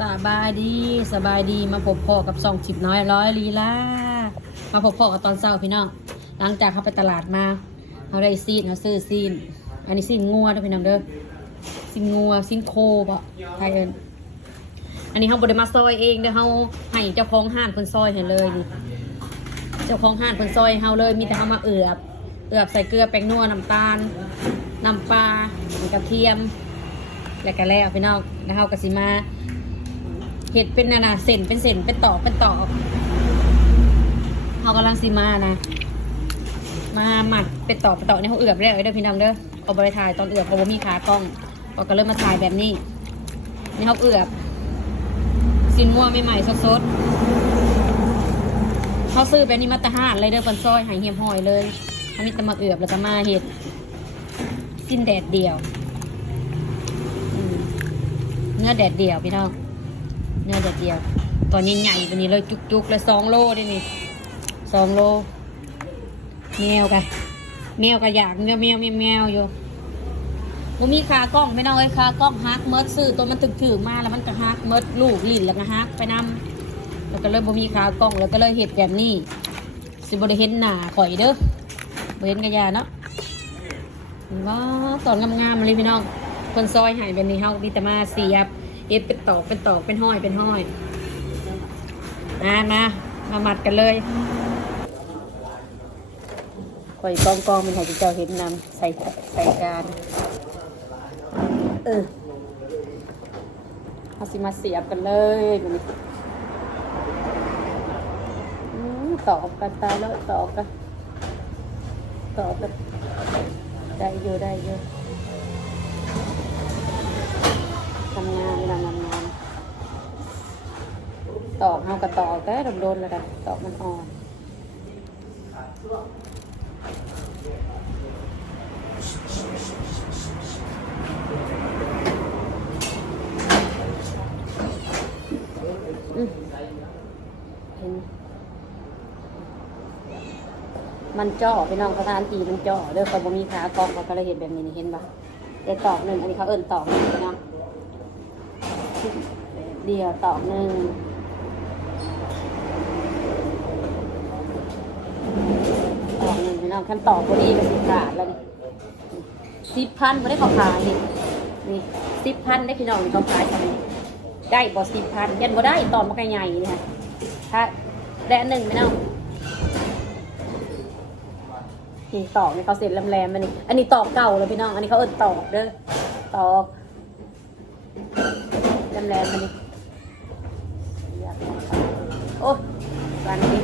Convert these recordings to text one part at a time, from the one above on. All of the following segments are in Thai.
สบายดีสบายดีมาพบพ่อกับซองจิบน้อยร้อยลีลามาพบพ่อกับตอนเช้าพี่น้องหลังจากเขาไปตลาดมาเขาได้ซีนเขาซื้อซีน อันนี้ซีนงัวเด้อพี่น้องเด้อซีนงัวซีนโคบะไทยเอิญอันนี้เขาบไดมาซอยเองเด้อเขาให้เจ้าของห้านเพิ่นซอยให้เลยนี่เจ้าของห้านเพิ่นซอยเฮาเลยมีแต่เขามาเอือบเอือบใส่เกลือแป้งนัวน้ำตาลน้ำปลากระเทียม แล้วก็แล้วพี่น้องแล้วเฮาก็สิมา เห็ดเป็นนานาเส้นเป็นเส้นเป็นตอกเป็นตอกเฮากำลังสิมานะ มาหมัดเป็นตอกเป็นตอกในเขาเอือบแล้เด้อพี่น้องเด้อเอาบริถ่ายตอนเอือบเพราะว่ามีขากล้องเราก็เริ่มมาถ่ายแบบนี้ในี่เขาเอือบสินม่วใหม่ๆสดๆเขาซื้อแบบนี้มาตะหานเลยเด้อคนซอยหายเหี่ยมหอยเลยอันนี้จะมาเอือบแล้วก็มาเห็ดสิ้นแดดเดียวเนื้อแดดเดียวพี่น้อง เนื้อแดดเดียวตอนใหญ่ๆตัวนี้เลยจุกๆเลยสองโลดินี่สองโล แมวกันแมวก็อยากแมวแมวแมวแมวอยู่มันมีขากล้องไม่น้องเอ้ยขากล้องฮักเมิดซื้อตัวมันถึกถือมาแล้วมันก็ฮักเมิดลูกหลินแล้วก็ฮักไปนํแล้วก็เลยบ่มีขากล้องแล้วก็เลยเห็ดแบบนี้สิบ่ได้เห็นหนาข่อยเด้อบ่เห็นกระยาเนาะว้าตอนงามๆเลยพี่น้องคนซอยหายแบบนี้เฮาวิตามาเสียบ เอ็ดเป็นตอกเป็นตอกเป็นห้อยเป็นห้อยมามามามัดกันเลยข่อยกองกองๆมันใหายเจ้าเห็นนำใส่ใส่การเออเอาสิมาเสียบกันเลยตอกกันตายแล้วตอกกันตอกกันได้เยอะได้เยอะ ทำงานเวลาทำงานตอกเอากระตอกแต่โดนๆแล้วกันตอกมันอ่อนอืมเห็นมันจ่อไปน้องสถานตีมันจ่อเด้อเขาบ่มีขากองเขาก็เลยเห็นแบบนี้นี่เห็นปะได้ตอกหนึ่งอันนี้เขาเอิ้นตอกหนึ่งพี่น้อง เดี่ยวตอกหนึ่งตอกหนึ่งพี่น้องขั้นตอกพอดีก็สิบขาดแล้วนี่สิบพันไม่ได้ขาขายนี่นี่สิบพันได้พี่น้องเขาขายทำไมได้บ่สิบพันยันบ่ได้ตอนมันก็ใหญ่นี่ค่ะถ้าได้หนึ่งพี่น้องนี่ตอกนี่เขาเสร็จแรมๆมานี่อันนี้ตอกเก่าเลยพี่น้อง อันนี้เขาเอิดตอกเด้อตอก แรมๆมานี่โอ้บานนี้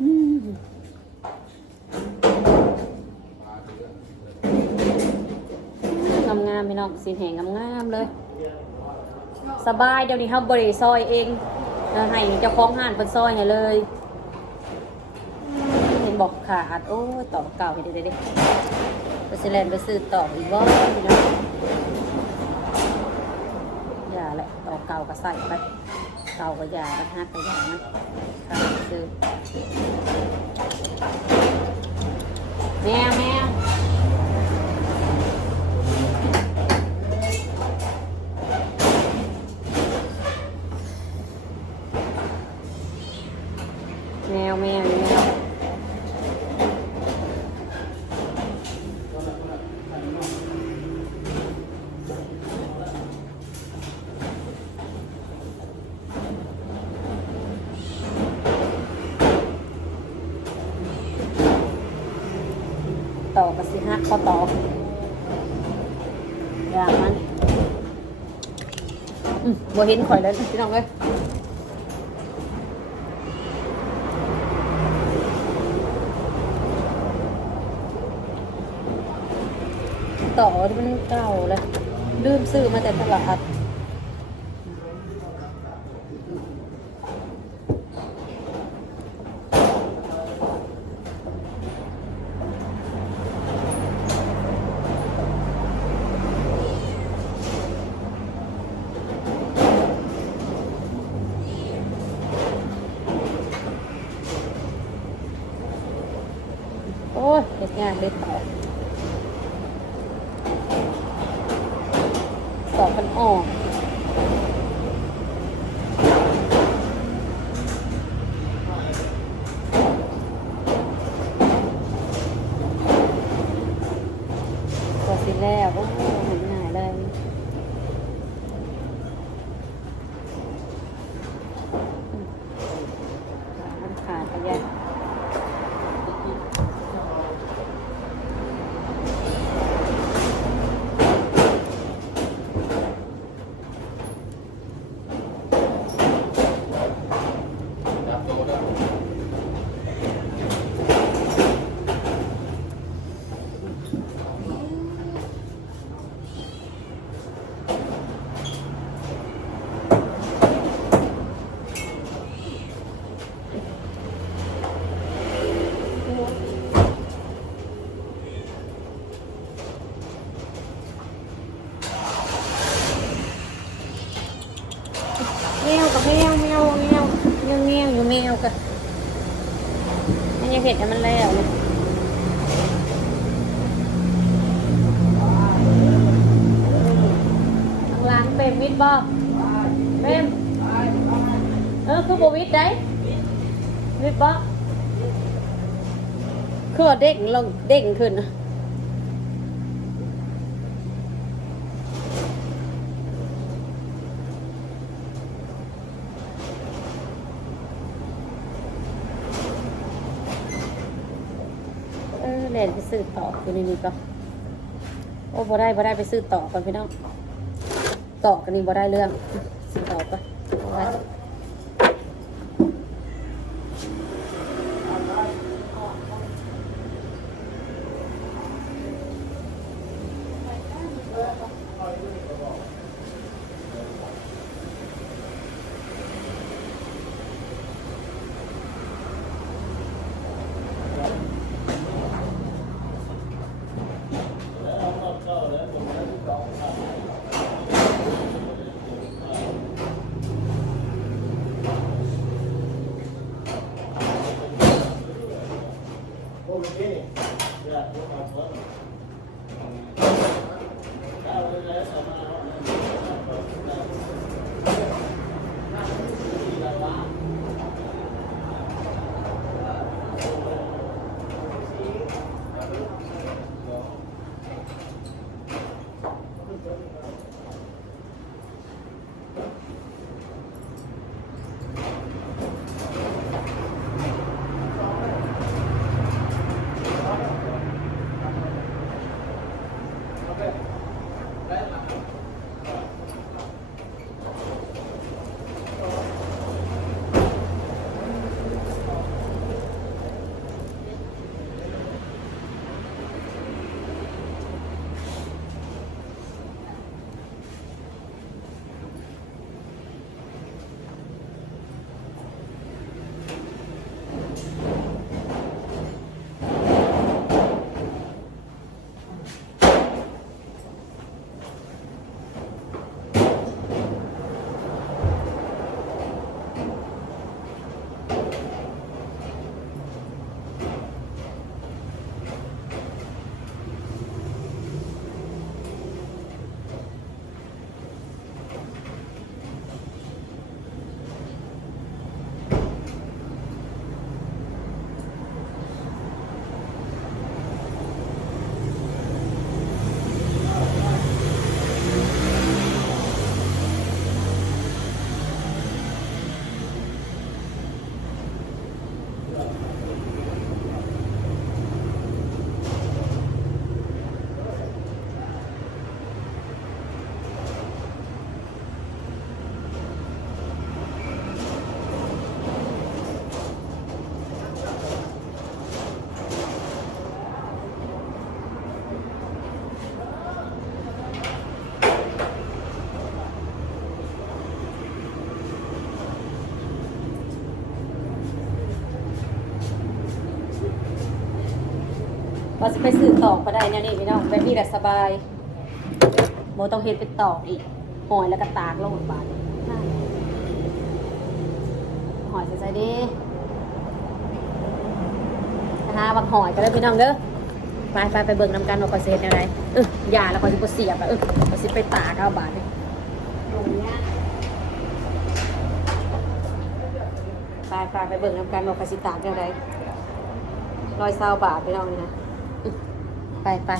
อืมงามงามๆพี่น้องสีแหงงามงามๆเลย สบายเดี๋ยวนี้ครับบริซอยเอง เออให้เจ้าของห้านเป็นซอยให้เลย เห็นบอกขาดโอ้ยต่อเก่าเห็นเด็ดๆไปซื้อแลนไปซื้อต่ออีกบ่พี่น้องอย่าแหละต่อเก่าก็ใส่ไปเก่าก็อย่านะฮะก็อย่ามันะซื้อแม่แม่ แมวแมวแมว ต่อกระสิฮักเขาต่ออย่างมันอืมบ่เห็นข่อยแล้วพี่น้องเลยต่อที่มันเก่าเลยลืมซื้อมาแต่ตลาด โอ้ ยเด็ดงานเด็ดต่อตอกมันออกตัวสิแล้วโอ้โหเหมือนง่ายเลย มันขาดไปยังแมวกับแมวแมวแมวแมวแมวอยู่แมวกับมันยังเผ็ดแต่มันแล้วเลยข้างหลังเป็นวิทย์บ่เป็นเออคือบวิทย์ได้วิทย์บ่คือเด้งลงเด้งขึ้นนะ เออแลนไป ซื้อต่ออยู่ในนี้ก็โอ้บ่ได้บ่ได้ไปซื้อต่อก่อนพี่น้องต่อกันนี่บ่ได้เรื่องซื้อต่อก่ อ ไปซื้อต่อก็ได้นะนี่พี่น้องแบบนี้แหละสบายโมต้องเฮ็ดเป็นตอกอีกหอยแล้วก็ตากลงบาทหอยใส่ใจดีทหหาบักหอยกันเลยพี่น้องเด้อไปไปไปเบิ่งนำกันว่าประเสริฐอะไรเอออย่าแล้วก็สิบ่เสียบอะเออก็สิไปตากเอาบาทนี่ไปไปไปเบิ่งนำกันว่าประสิตากอะไรร้อยเศร้าบาทพี่น้องนี่นะ ไปไป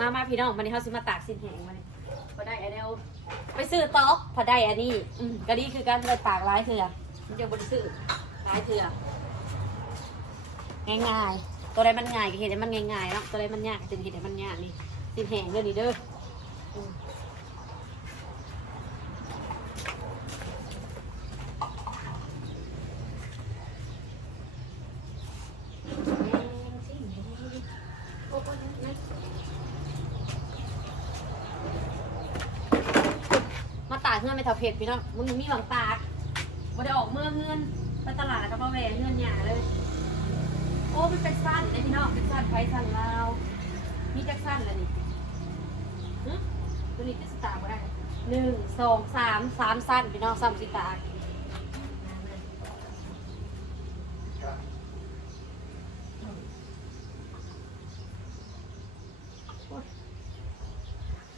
มามาพี่น้องวันนี้เขาสิมาตากสินแหงมาเนี่ยพอได้ไอ้เดียวไปซื้อต๊อกพอได้อันนี้อืมก็ดีคือการไปตากร้ายเถื่อมันจะบริสุทธิ์ร้ายเถื่อง่ายๆ ตัวใดมันง่ายก็เห็นให้มันง่ายๆเนาะตัวใดมันยากก็จึงเห็นให้มันยากนี่สินแหงเด้อนี่เด้อ อืมมาตากเงื่อนไม่เท่าเพชรพี่น้องมึงมีหวังตากมาได้ออกเมื่อเงื่อนไปตลาดกับมาแหวเงื่อนหยาเลย โอ้มันเป็นสั้นเลยพี่น้องเป็นสั้นไฟสั้นลาวมีจักสั้นแล้วนี่หึตัวนี้ก็สตาร์ก็ได้หนึ่งสองสามสามสั้นพี่น้องสามสิตา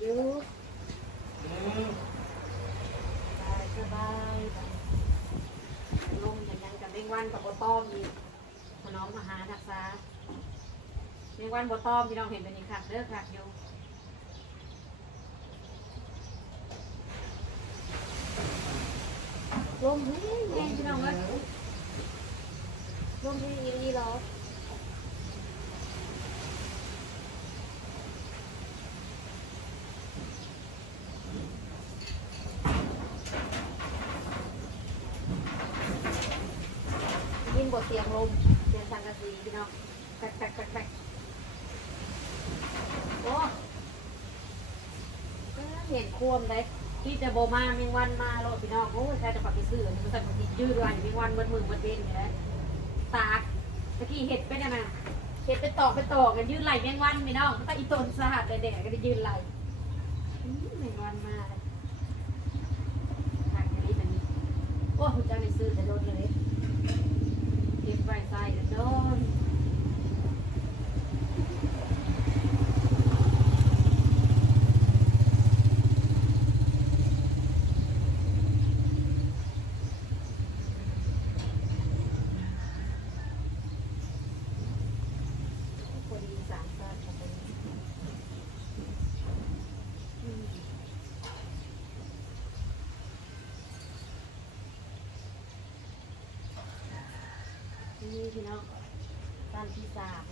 อยู่สบายสบายลมอย่างนั้นกับเร่งวันกับโบต้อมอีก ขน้อมมหาทักษา ในวันบัวตอมพี่น้องเห็นเป็นอีกค่ะเลิกค่ะอยู่ลมเฮ้ยแรงพี่น้องเอ้ยลมเฮ้ยอีรีเหรอยินบทเสียงลมเสียงสังกะสีพี่น้องแปกแปกแปกแปกโอ้ เห็นควมเลยที่จะโบมาเมงวันมาโลดพี่น้องโอ้ยใครจะขับไปซื้อมันสั่งติยืดวันเมงวันเบิดมือเบิดเบนอยู่แล้วตากตะกี้เห็ดเป็นยังไงเห็ดไปตอกไปตอกกันยืดไหลแมงวันพี่น้องถ้าอีต้นสหัสแดดก็ได้ยืดไหลอื้อแมงวันมาเลยทางนี้ตอนนี้โอ้คุณจะไปซื้อแต่โดนเลยเก็บไว้ใส่เดี๋ยวโดนพอดีสามสั้นพอดีอืม นี่พี่น้องสั้นที่สาม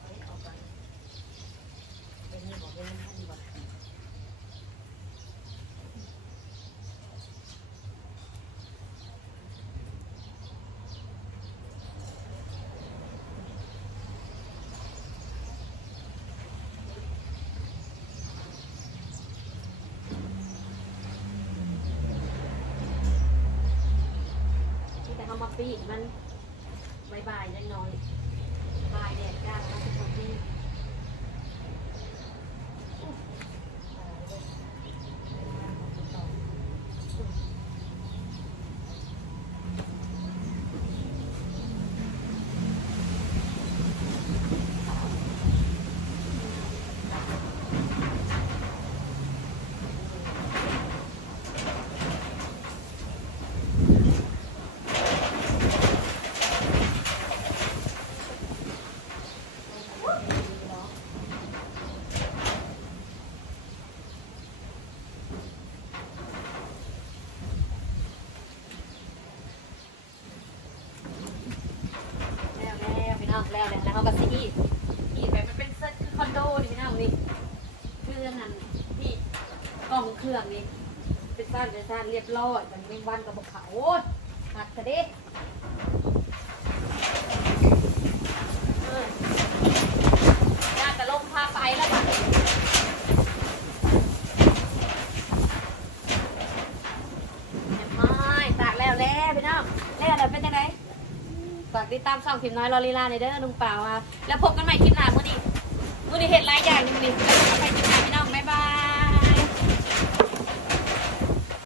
เอาเอาไปเป็นนี่บอกเป็นนี่ท่านบอกที่แต่เขามาปีกมันบายบายยัง นอนบายแดดจ้าแล้วทุกคนที่แล้วแล้วพี่น้องแล้วแล้วแล้วเขาก็ซีอีอีแบบมันเป็นเซตคือคอนโดนี่พี่น้องนี่เครื่องนั้นนี่กล่องเครื่องนี่ เป็นสั้นเป็นเรียบร้อยมันไม่วันกับเขาโอ้ยหักกระเด็เออยากกระลมพาไปแล้วค่ะไม่ตากแล้วแล้วพี่น้องแล้วแล้วเป็นยังไงฝากติดตามช่องพิมพ์น้อยลอลีลาในเด้อลุงเปล่าอะแล้วพบกันใหม่คลิปหน้ามื้อนี้มื้อนี้เห็ดหลายอย่างอยู่มื้อนี้แล้วพบกันใหม่คลิป